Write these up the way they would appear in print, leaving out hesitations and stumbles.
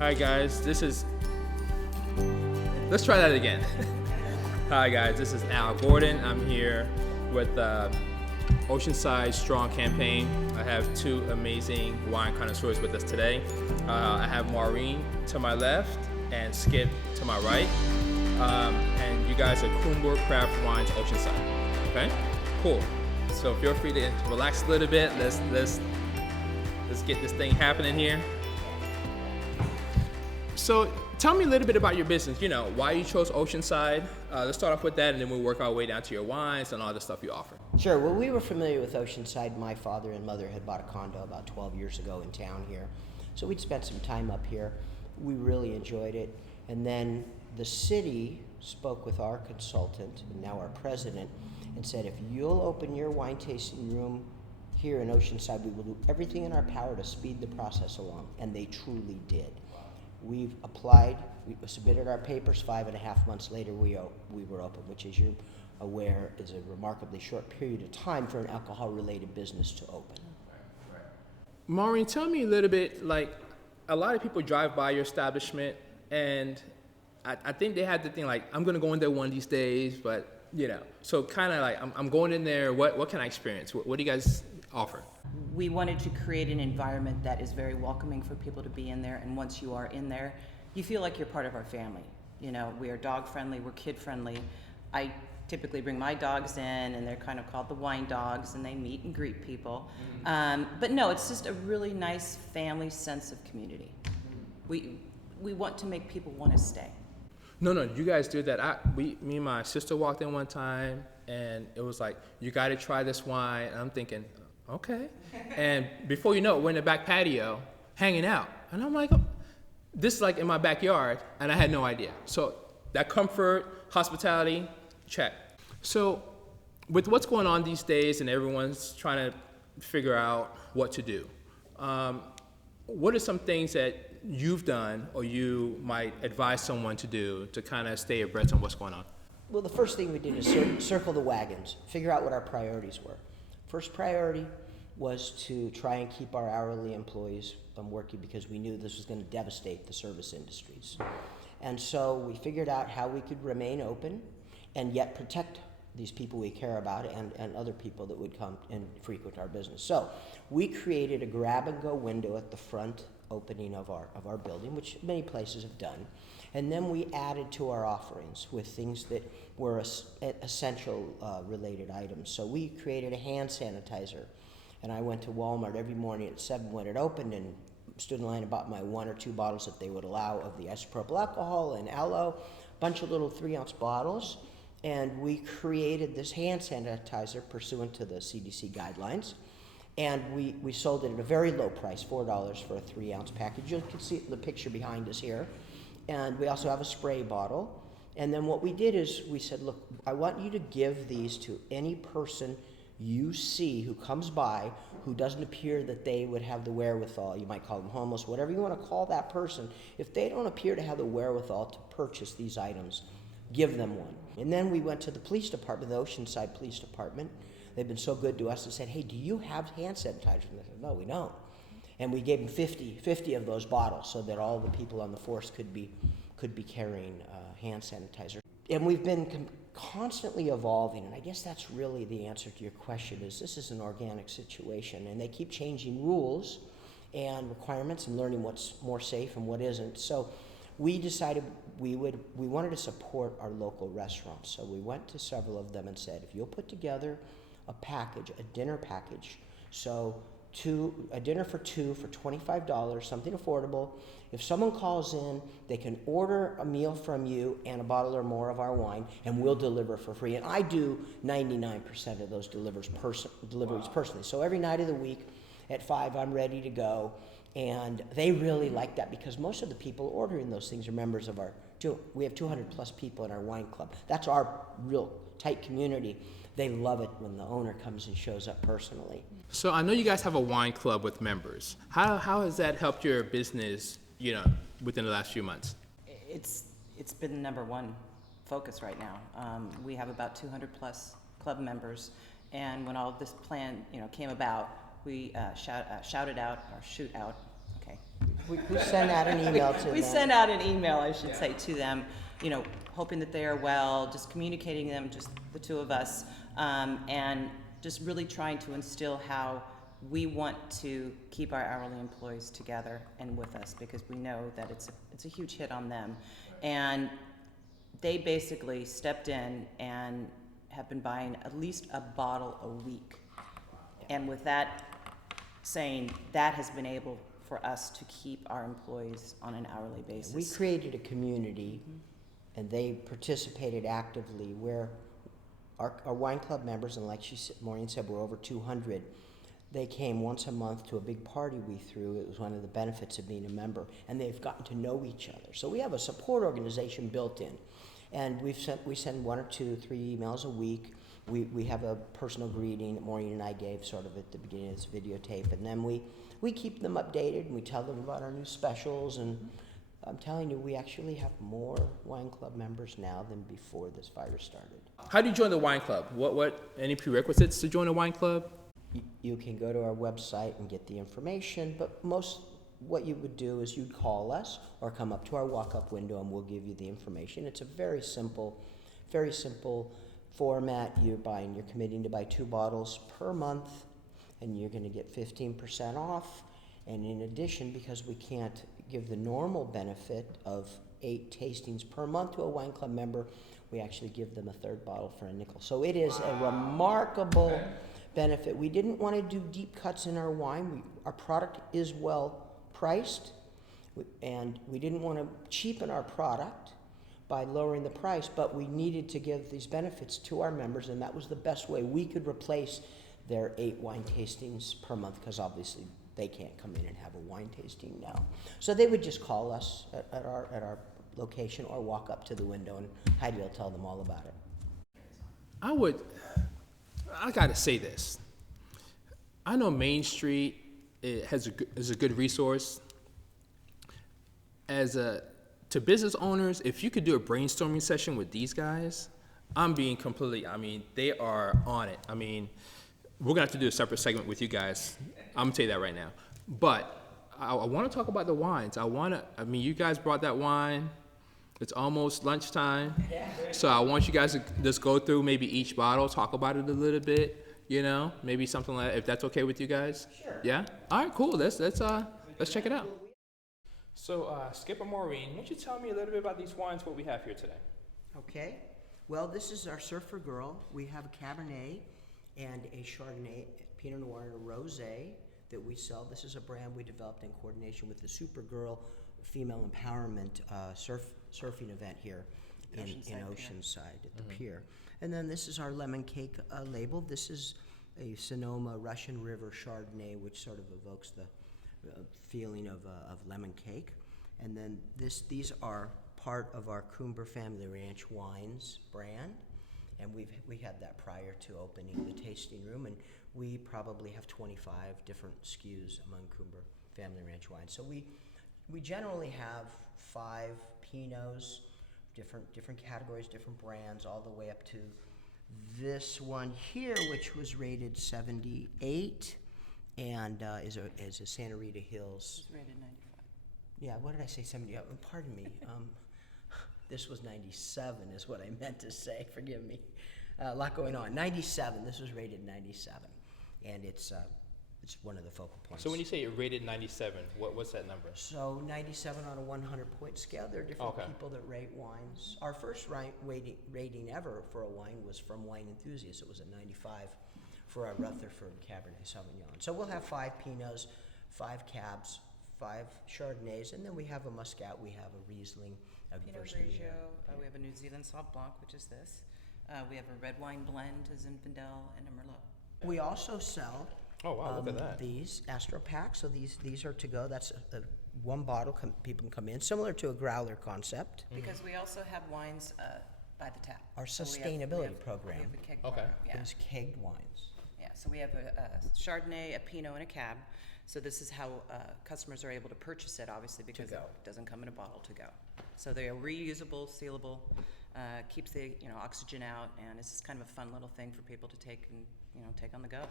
Hi guys, let's try that again. Hi guys, this is Al Gordon. I'm here with Oceanside Strong Campaign. I have two amazing wine connoisseurs with us today. I have Maureen to my left and Skip to my right. And you guys are Coombers Craft Wines Oceanside. Okay? Cool. So feel free to relax a little bit. Let's get this thing happening here. So tell me a little bit about your business, why you chose Oceanside. Let's start off with that, and then we'll work our way down to your wines and all the stuff you offer. Sure. Well, we were familiar with Oceanside. My father and mother had bought a condo about 12 years ago in town here. So we'd spent some time up here. We really enjoyed it. And then the city spoke with our consultant, and now our president, and said, if you'll open your wine tasting room here in Oceanside, we will do everything in our power to speed the process along. And they truly did. We've applied, we submitted our papers, 5.5 months later we were open, which, as you're aware, is a remarkably short period of time for an alcohol-related business to open. Right. Maureen, tell me a little bit, a lot of people drive by your establishment, and I think they had the thing I'm going to go in there one of these days, but, so kind of I'm going in there, what can I experience? What do you guys offer? We wanted to create an environment that is very welcoming for people to be in there, and once you are in there, you feel like you're part of our family. We are dog friendly, we're kid friendly. I typically bring my dogs in, and they're kind of called the wine dogs, and they meet and greet people. But no, it's just a really nice family sense of community. We want to make people want to stay. No, you guys do that. Me and my sister walked in one time, and it was like, you got to try this wine. And I'm thinking, okay. And before you know it, we're in the back patio hanging out. And I'm like, oh, this is in my backyard, and I had no idea. So that comfort, hospitality, check. So with what's going on these days and everyone's trying to figure out what to do, what are some things that you've done or you might advise someone to do to kind of stay abreast on what's going on? Well, the first thing we did is circle the wagons, figure out what our priorities were. First priority was to try and keep our hourly employees working, because we knew this was going to devastate the service industries. And so we figured out how we could remain open and yet protect these people we care about and other people that would come and frequent our business. So we created a grab-and-go window at the front opening of our building, which many places have done. And then we added to our offerings with things that were essential related items. So we created a hand sanitizer. And I went to Walmart every morning at 7 when it opened and stood in line and bought my 1 or 2 bottles that they would allow of the isopropyl alcohol and aloe, a bunch of little 3-ounce bottles. And we created this hand sanitizer pursuant to the CDC guidelines. And we sold it at a very low price, $4 for a 3-ounce package. You can see the picture behind us here. And we also have a spray bottle. And then what we did is we said, look, I want you to give these to any person you see who comes by who doesn't appear that they would have the wherewithal. You might call them homeless, whatever you want to call that person. If they don't appear to have the wherewithal to purchase these items, give them one. And then we went to the police department, the Oceanside Police Department. They've been so good to us and said, hey, do you have hand sanitizer? And they said, no, we don't. And we gave them 50 of those bottles so that all the people on the force could be carrying hand sanitizer. And we've been constantly evolving, and I guess that's really the answer to your question, is this is an organic situation, and they keep changing rules and requirements and learning what's more safe and what isn't. So we decided we wanted to support our local restaurants. So we went to several of them and said, if you'll put together a package, a dinner package, so a dinner for 2 for $25, something affordable. If someone calls in, they can order a meal from you and a bottle or more of our wine, and we'll deliver for free. And I do 99% of those deliveries personally. So every night of the week at 5, I'm ready to go. And they really like that, because most of the people ordering those things are members of we have 200 plus people in our wine club. That's our real tight community. They love it when the owner comes and shows up personally. So I know you guys have a wine club with members. How has that helped your business, within the last few months? It's been the number one focus right now. We have about 200 plus club members, and when all of this plan, came about, we shouted out, or shoot out, okay, We sent out an email to them. We sent out an email, I should say, to them, you know, hoping that they are well, just communicating them, just the two of us, and just really trying to instill how we want to keep our hourly employees together and with us, because we know that it's a huge hit on them. And they basically stepped in and have been buying at least a bottle a week. And with that saying, that has been able for us to keep our employees on an hourly basis. We created a community, and they participated actively, where our wine club members, and like Maureen said, we're over 200, they came once a month to a big party we threw. It was one of the benefits of being a member, and they've gotten to know each other. So we have a support organization built in, and we send 1 or 2, 3 emails a week. We have a personal greeting that Maureen and I gave sort of at the beginning of this videotape, and then we keep them updated, and we tell them about our new specials, and I'm telling you, we actually have more wine club members now than before this virus started. How do you join the wine club? What any prerequisites to join a wine club? You can go to our website and get the information, but what you would do is you'd call us or come up to our walk-up window and we'll give you the information. It's a very simple format. You're committing to buy 2 bottles per month, and you're going to get 15% off. And in addition, because we can't give the normal benefit of 8 tastings per month to a wine club member, we actually give them a 3rd bottle for a nickel. So it is a remarkable benefit. We didn't want to do deep cuts in our wine. Our product is well priced, and we didn't want to cheapen our product by lowering the price, but we needed to give these benefits to our members, and that was the best way we could replace their 8 wine tastings per month, because obviously they can't come in and have a wine tasting now. So they would just call us at our location or walk up to the window, and Heidi will tell them all about it. I gotta say this. I know Main Street is a good resource. To business owners, if you could do a brainstorming session with these guys, they are on it. We're gonna have to do a separate segment with you guys. I'm gonna tell you that right now. But I wanna talk about the wines. You guys brought that wine. It's almost lunchtime. So I want you guys to just go through maybe each bottle, talk about it a little bit, maybe something like that, if that's okay with you guys. Sure. Yeah? All right, cool. Let's check it out. So, Skip and Maureen, why don't you tell me a little bit about these wines, what we have here today? Okay. Well, this is our Surfer Girl. We have a Cabernet and a Chardonnay, Pinot Noir, and a Rosé that we sell. This is a brand we developed in coordination with the Supergirl Female Empowerment surfing event here in Oceanside at the pier. And then this is our lemon cake label. This is a Sonoma Russian River Chardonnay, which sort of evokes the feeling of lemon cake. And then these are part of our Coomber Family Ranch Wines brand, and we had that prior to opening the tasting room, and we probably have 25 different SKUs among Coomber Family Ranch Wines. So we generally have 5 Pinots, different categories, different brands, all the way up to this one here, which was rated 78, and is a Santa Rita Hills. It's rated 95. Yeah, what did I say? 70? Pardon me. This was 97 is what I meant to say. Forgive me. A lot going on. 97. This was rated 97, and it's one of the focal points. So when you say it rated 97, what's that number? So 97 on a 100-point scale. There are different people that rate wines. Our first rating ever for a wine was from Wine Enthusiast. It was a 95 for our Rutherford Cabernet Sauvignon. So we'll have 5 Pinots, 5 Cabs, 5 Chardonnays, and then we have a Muscat, we have a Riesling, a Pinot Grigio, we have a New Zealand Sauv Blanc, which is this. We have a red wine blend, a Zinfandel, and a Merlot. We also sell look at that. These Astro Packs, so these are to go. That's one bottle, people can come in, similar to a growler concept. Because we also have wines by the tap. Our So sustainability program We have a keg Okay. program, yeah. is kegged wines. Yeah, so we have a Chardonnay, a Pinot, and a Cab. So this is how customers are able to purchase it, obviously, because it doesn't come in a bottle to go. So they are reusable, sealable, keeps the oxygen out, and it's just kind of a fun little thing for people to take and take on the go.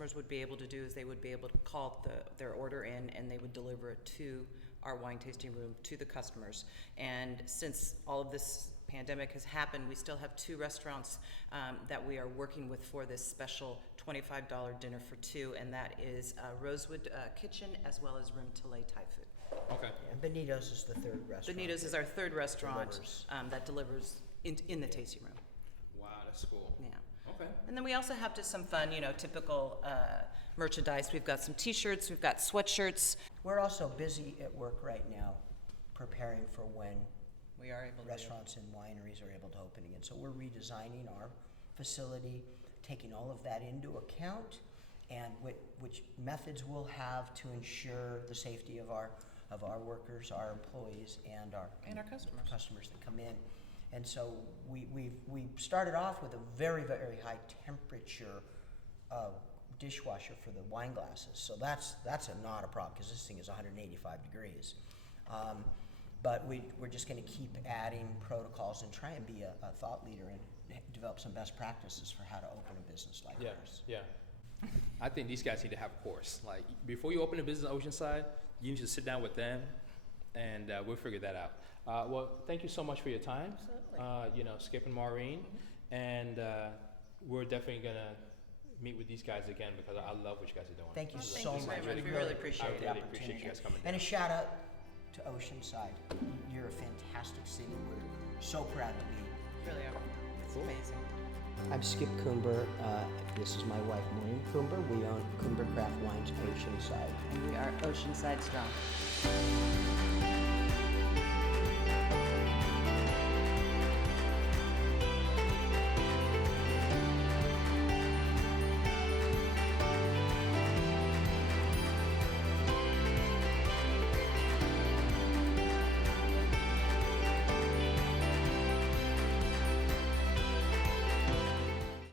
customers would be able to do is they would be able to call their order in, and they would deliver it to our wine tasting room to the customers. And since all of this pandemic has happened, we still have 2 restaurants that we are working with for this special $25 dinner for 2, and that is Rosewood Kitchen as well as Room to Lay Thai food. Okay. And Benito's is the third restaurant. Benito's is our 3rd restaurant Delivers. that delivers in the tasting room. Wow, that's cool. Yeah. Okay. And then we also have just some fun, typical merchandise. We've got some T-shirts, we've got sweatshirts. We're also busy at work right now preparing for when We are able to restaurants and wineries are able to open again. So we're redesigning our facility, taking all of that into account, and which methods we'll have to ensure the safety of our workers, our employees, and our customers that come in. And so we started off with a very, very high temperature dishwasher for the wine glasses. So that's not a problem, because this thing is 185 degrees. But we're just going to keep adding protocols and try and be a thought leader and develop some best practices for how to open a business like ours. Yeah. I think these guys need to have a course. Like, before you open a business in Oceanside, you need to sit down with them, and we'll figure that out. Well, thank you so much for your time. Absolutely. Skip and Maureen, and we're definitely gonna meet with these guys again, because I love what you guys are doing. Thank you Thank so you so much. much. We really appreciate I it. really appreciate you guys coming And down. a shout out to Oceanside. You're a fantastic city. We're so proud to be. Really are. It's Cool. amazing. I'm Skip Coomber. This is my wife, Maureen Coomber. We own Coombers Craft Wines, Oceanside. And we are Oceanside strong.